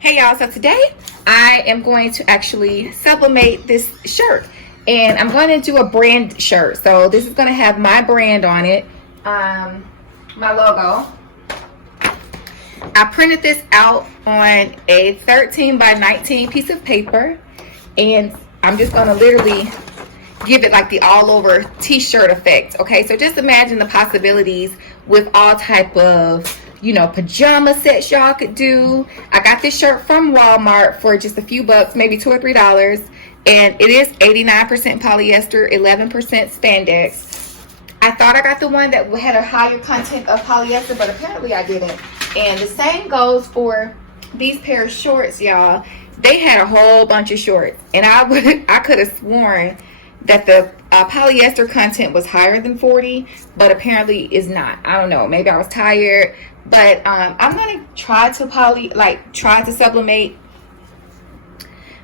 Hey y'all, so today I am going to actually sublimate this shirt, and I'm going to do a brand shirt. So this is going to have my brand on it, my logo. I printed this out on a 13 by 19 piece of paper, and I'm just going to literally give it like the all over t-shirt effect. Okay, so just imagine the possibilities with all type of, you know, pajama sets y'all could do. I got this shirt from Walmart for just a few bucks, maybe $2 or $3, and it is 89% polyester, 11% spandex. I thought I got the one that had a higher content of polyester, but apparently I didn't. And the same goes for these pair of shorts, y'all. They had a whole bunch of shorts, and I could have sworn that the polyester content was higher than 40, but apparently is not. I don't know, maybe I was tired, but I'm gonna try to sublimate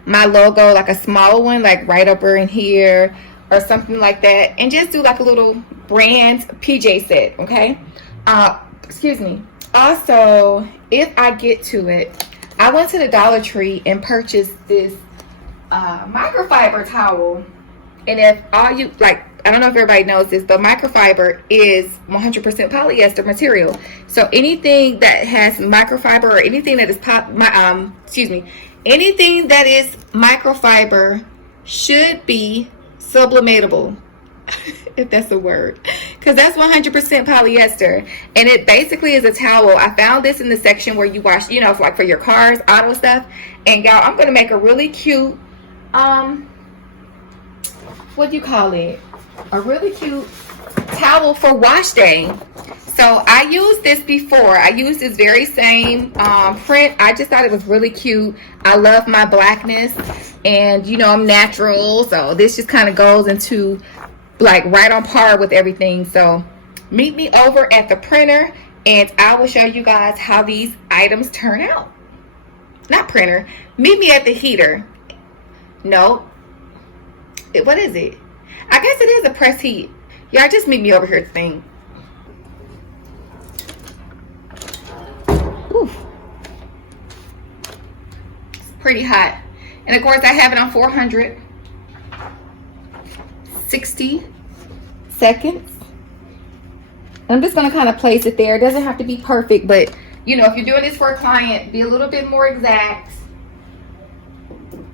my logo, like a small one, like right up in here or something like that, and just do like a little brand PJ set. Okay, excuse me. Also, if I get to it, I went to the Dollar Tree and purchased this microfiber towel. And if all you like, I don't know if everybody knows this, but microfiber is 100% polyester material. So anything that has microfiber or anything that is anything that is microfiber should be sublimatable, if that's a word, because that's 100% polyester, and it basically is a towel. I found this in the section where you wash, you know, like for your cars, auto stuff. And y'all, I'm gonna make a really cute what do you call it? A really cute towel for wash day. So I used this before. I used this very same print. I just thought it was really cute. I love my blackness, and you know I'm natural, so this just kind of goes into like right on par with everything. So meet me over at the printer, and I will show you guys how these items turn out. Not printer. Meet me at the heater. No. What is it? I guess it is a press heat. Y'all just meet me over here at the thing. Oof. It's pretty hot. And of course I have it on 460 seconds. I'm just going to kind of place it there. It doesn't have to be perfect, but you know, if you're doing this for a client, be a little bit more exact.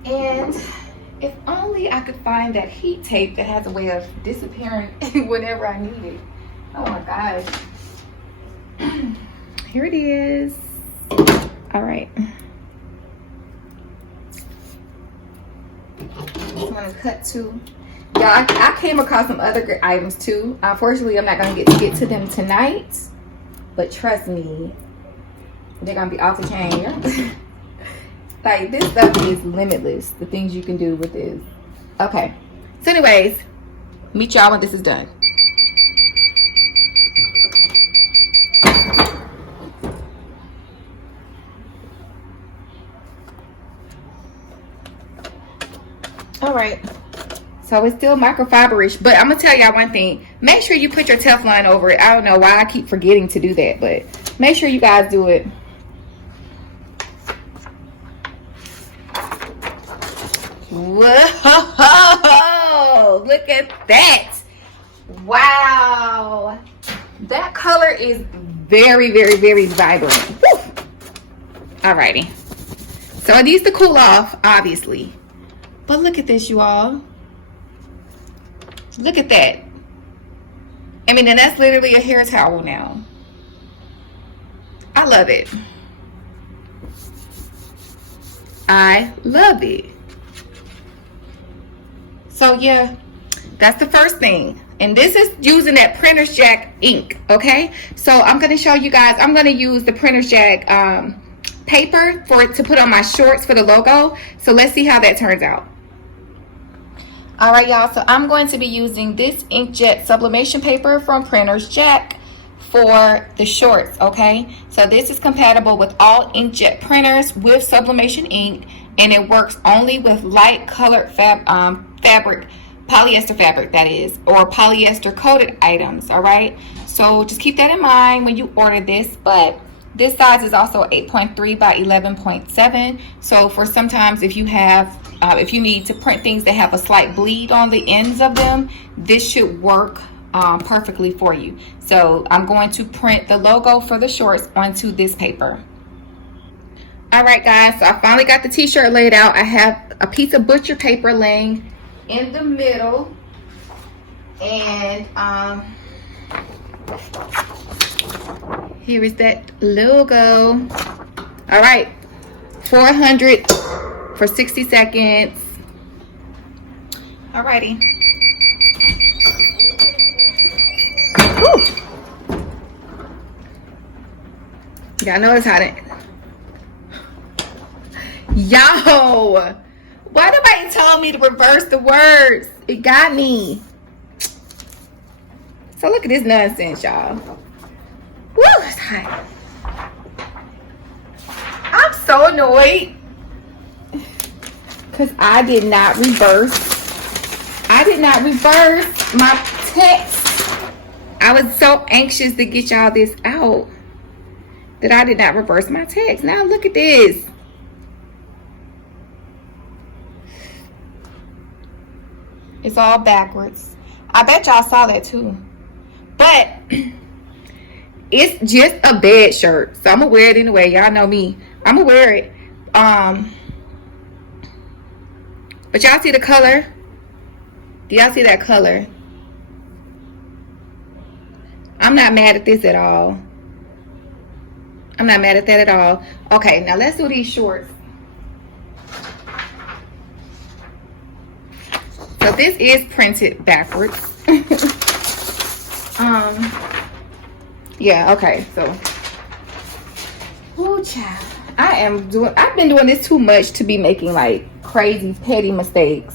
And if only I could find that heat tape that has a way of disappearing whenever I need it. Oh my gosh. Here it is. All right. I'm gonna cut to, y'all, I came across some other good items too. Unfortunately, I'm not gonna get to them tonight, but trust me, they're gonna be off the chain. Like, this stuff is limitless, the things you can do with this. Okay, so anyways, meet y'all when this is done. All right, so it's still microfiberish, but I'm gonna tell y'all one thing. Make sure you put your Teflon over it. I don't know why I keep forgetting to do that, but make sure you guys do it. Whoa, look at that. Wow, that color is very, very, very vibrant. Woo. Alrighty, so it needs to cool off, obviously, but look at this, you all. Look at that. I mean, and that's literally a hair towel now. I love it. I love it. So yeah, that's the first thing. And this is using that Printer's Jack ink, okay? So I'm gonna show you guys, I'm gonna use the Printer's Jack paper to put on my shorts for the logo. So let's see how that turns out. All right, y'all, so I'm going to be using this inkjet sublimation paper from Printer's Jack for the shorts, okay? So this is compatible with all inkjet printers with sublimation ink, and it works only with light colored fabric, polyester fabric that is, or polyester coated items. All right, so just keep that in mind when you order this. But This size is also 8.3 by 11.7. So for sometimes if you have, if you need to print things that have a slight bleed on the ends of them, this should work perfectly for you. So I'm going to print the logo for the shorts onto this paper. All right, guys, so I finally got the t-shirt laid out. I have a piece of butcher paper laying in the middle, and here is that logo. All right, 400 for 60 seconds. All righty. Y'all know it's hot. Yo, why nobody told me to reverse the words? It got me. So look at this nonsense, y'all. Woo, it's hot. I'm so annoyed because I did not reverse. I did not reverse my text. I was so anxious to get y'all this out that I did not reverse my text. Now look at this. It's all backwards. I bet y'all saw that too. But it's just a bed shirt, so I'm gonna wear it anyway. Y'all know me. I'm gonna wear it. But y'all see the color? Do y'all see that color? I'm not mad at this at all. I'm not mad at that at all. Okay, now let's do these shorts. So this is printed backwards. Yeah, okay, so. Oh, child. I've been doing this too much to be making like crazy petty mistakes.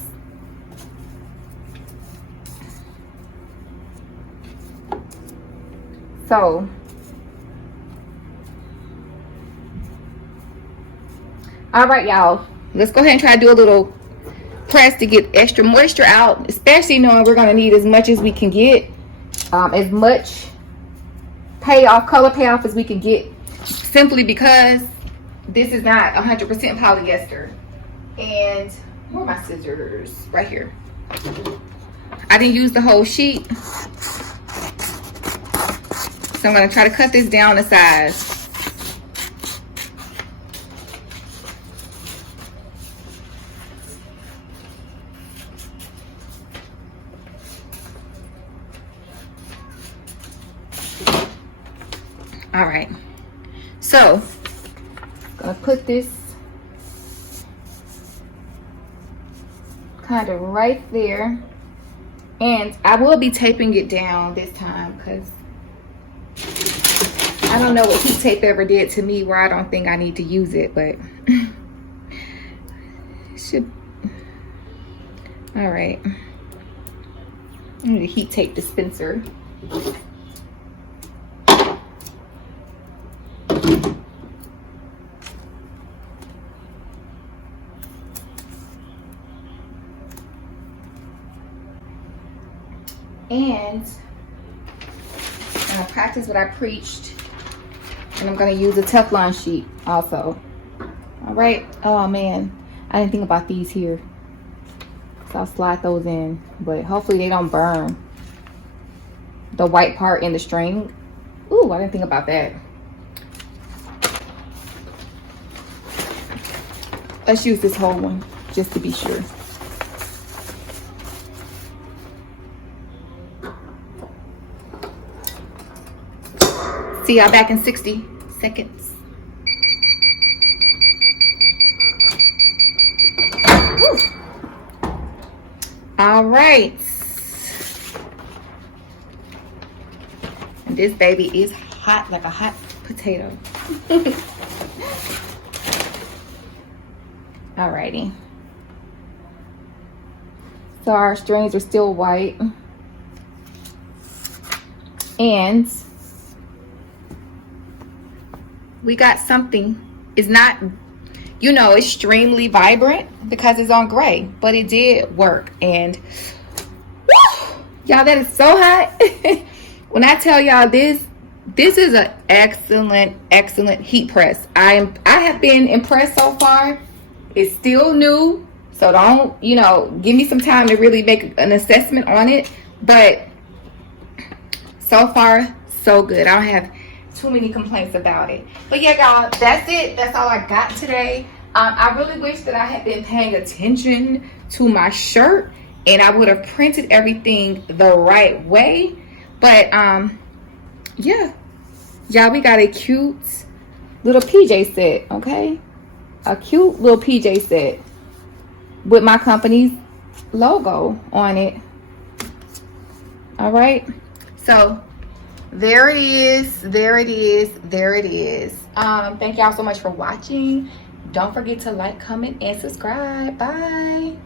So. All right, y'all. Let's go ahead and try to do a little press to get extra moisture out, especially knowing we're going to need as much as we can get, as much color payoff as we can get, simply because this is not 100% polyester. And where are my scissors? Right here. I didn't use the whole sheet, so I'm going to try to cut this down to size. All right, so I'm gonna put this kind of right there, and I will be taping it down this time because I don't know what heat tape ever did to me where I don't think I need to use it, but should. All right, I need a heat tape dispenser. And I'm gonna practice what I preached, and I'm gonna use a Teflon sheet also. All right. Oh man, I didn't think about these here, so I'll slide those in, but hopefully they don't burn the white part in the string. Ooh, I didn't think about that. Let's use this whole one just to be sure. See y'all back in 60 seconds. Woo. All right. And this baby is hot like a hot potato. Alrighty. So our strings are still white. And we got something. It's not, you know, extremely vibrant because it's on gray, but it did work. And woo, y'all, that is so hot. When I tell y'all this This is an excellent heat press. I have been impressed so far. It's still new, so don't, you know, give me some time to really make an assessment on it. But so far, so good. I don't have too many complaints about it. But yeah, y'all, that's it. That's all I got today. I really wish that I had been paying attention to my shirt and I would have printed everything the right way. But yeah, y'all, we got a cute little PJ set, okay? A cute little PJ set with my company's logo on it. All right, so there it is, there it is, there it is. Thank y'all so much for watching. Don't forget to like, comment, and subscribe. Bye.